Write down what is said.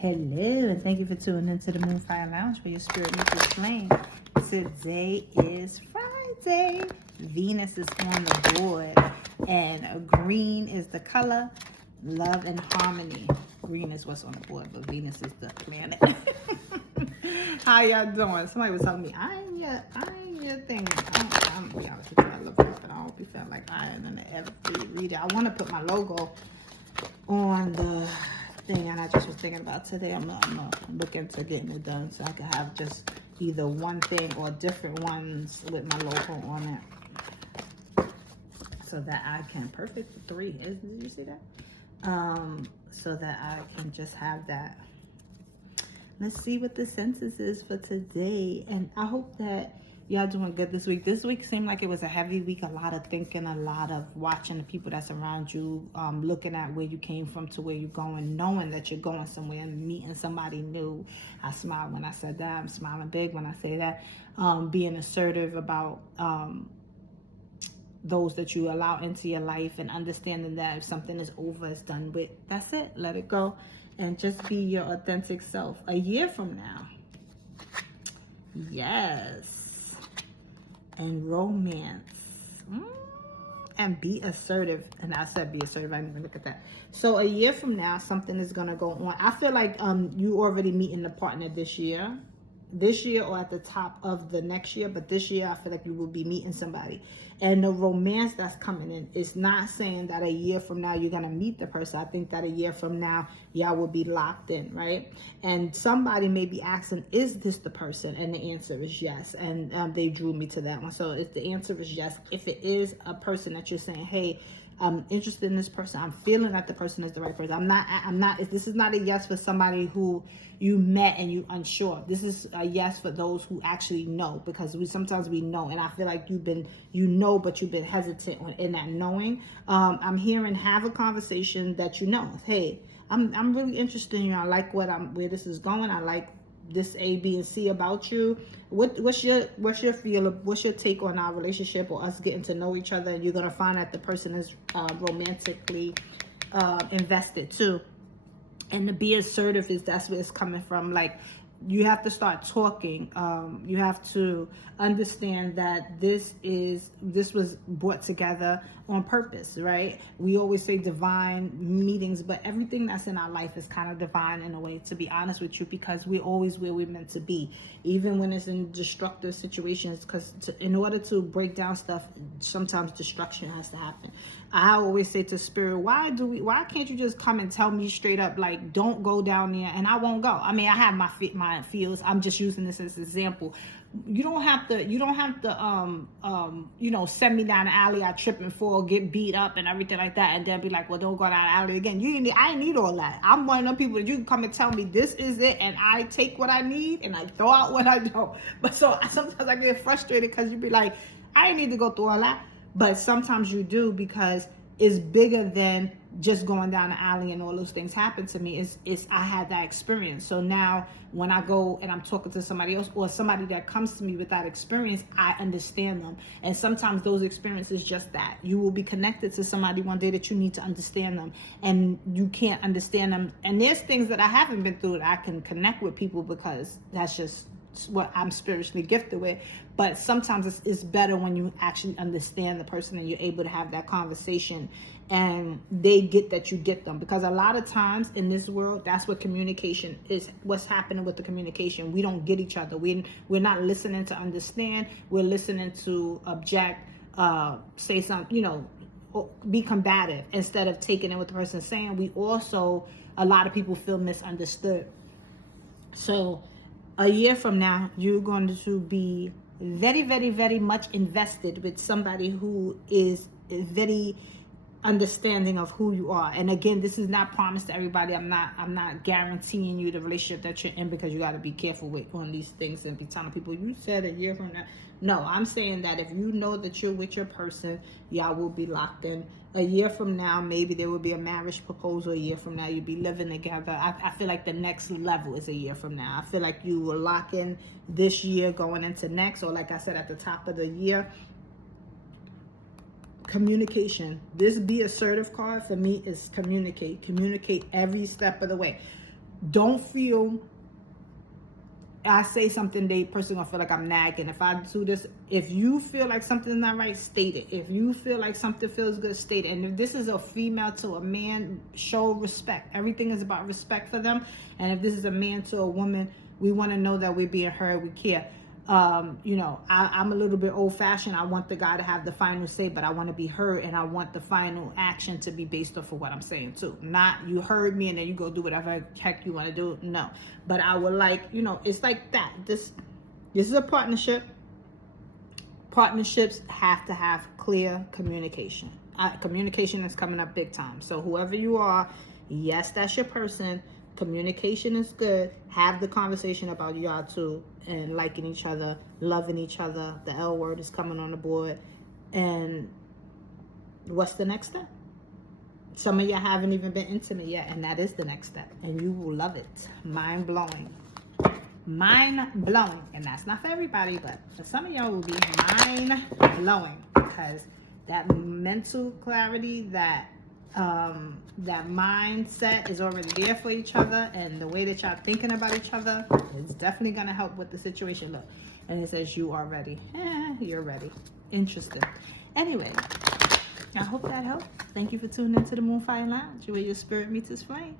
Hello, and thank you for tuning into the Moonfire Lounge for your spirit mutual flame. Today is Friday. Venus is on the board, and green is the color. Love and harmony. Green is what's on the board, but Venus is the planet. How y'all doing? Somebody was telling me I ain't your thing. I'm gonna be honest with you. I love you, but I hope you feel like I am an every reader. I want to put my logo on the thing, and I just was thinking about today. I'm looking to getting it done so I can have just either one thing or different ones with my logo on it, so that I can perfect 3. Did you see that? So that I can just have that. Let's see what the census is for today, and I hope that y'all doing good this week. This week seemed like it was a heavy week, a lot of thinking, a lot of watching the people that's around you, looking at where you came from to where you're going, knowing that you're going somewhere and meeting somebody new. I smiled when I said that. I'm smiling big when I say that. Being assertive about those that you allow into your life, and understanding that if something is over, it's done with. That's it. Let it go. And just be your authentic self. A year from now. Yes. And romance. And be assertive. And I said be assertive. I didn't even look at that. So a year from now, something is going to go on. I feel like you already meeting the partner this year or at the top of the next year, but this year I feel like you will be meeting somebody, and the romance that's coming in is not saying that a year from now you're gonna meet the person. I think that a year from now y'all will be locked in, right? And somebody may be asking, is this the person? And the answer is yes, and they drew me to that one. So if the answer is yes, if it is a person that you're saying, hey, I'm interested in this person, I'm feeling that the person is the right person. This is not a yes for somebody who you met and you unsure. This is a yes for those who actually know, because sometimes we know, and I feel like but you've been hesitant in that knowing. I'm hearing, have a conversation that you know, hey, I'm really interested in you. I like where this is going. I like this A, B, and C about you. What's your feel? What's your take on our relationship or us getting to know each other? And you're gonna find that the person is romantically invested too. And to be assertive that's where it's coming from. Like, you have to start talking. You have to understand that this was brought together on purpose, right? We always say divine meetings, but everything that's in our life is kind of divine in a way, to be honest with you, because we're always where we're meant to be, even when it's in destructive situations, because in order to break down stuff, sometimes destruction has to happen. I always say to spirit, why can't you just come and tell me straight up, like, don't go down there, and I won't go. I mean, I have my feels. I'm just using this as an example. You don't have to send me down the alley, I trip and fall, get beat up and everything like that, and then be like, well, don't go down the alley again. I ain't need all that. I'm one of them people that you can come and tell me this is it, and I take what I need and I throw out what I don't. But so sometimes I get frustrated because you be like, I ain't need to go through all that. But sometimes you do, because it's bigger than just going down the alley and all those things happen to me. I had that experience. So now when I go and I'm talking to somebody else, or somebody that comes to me with that experience, I understand them. And sometimes those experiences, just that, you will be connected to somebody one day that you need to understand them, and you can't understand them. And there's things that I haven't been through that I can connect with people, because that's just what I'm spiritually gifted with. But sometimes it's better when you actually understand the person and you're able to have that conversation and they get that you get them. Because a lot of times in this world, that's what communication is. What's happening with the communication, we don't get each other. We're not listening to understand. We're listening to object, say something, be combative, instead of taking in what the person's saying. A lot of people feel misunderstood. So a year from now, you're going to be very, very, very much invested with somebody who is very understanding of who you are. And again, this is not promised to everybody. I'm not guaranteeing you the relationship that you're in, because you got to be careful with on these things and be telling people, you said a year from now. No, I'm saying that if you know that you're with your person, y'all will be locked in. A year from now, maybe there will be a marriage proposal. A year from now, you'll be living together. I feel like the next level is a year from now. I feel like you will lock in this year going into next, or like I said, at the top of the year. Communication. This be assertive card for me is communicate every step of the way. don't feel I say something, the person gonna feel like I'm nagging. If I do this, if you feel like something's not right, state it. If you feel like something feels good, state it. And if this is a female to a man, show respect. Everything is about respect for them. And if this is a man to a woman, we want to know that we're being heard, we care. You know, I'm a little bit old-fashioned. I want the guy to have the final say, but I want to be heard, and I want the final action to be based off of what I'm saying too. Not you heard me and then you go do whatever heck you want to do. No, but I would like, you know, it's like that. This is a partnership. Partnerships have to have clear communication. Communication is coming up big time. So whoever you are, yes, that's your person. Communication is good. Have the conversation about y'all two and liking each other, loving each other. The L word is coming on the board. And what's the next step? Some of y'all haven't even been intimate yet, and that is the next step. And you will love it. Mind blowing. Mind blowing. And that's not for everybody, but for some of y'all will be mind blowing, because that mental clarity, that mindset is already there for each other, and the way that y'all thinking about each other is definitely going to help with the situation. Look, and it says you are ready. You're ready. Interesting. Anyway, I hope that helped. Thank you for tuning into the Moonfire Lounge, where your spirit meets its flame.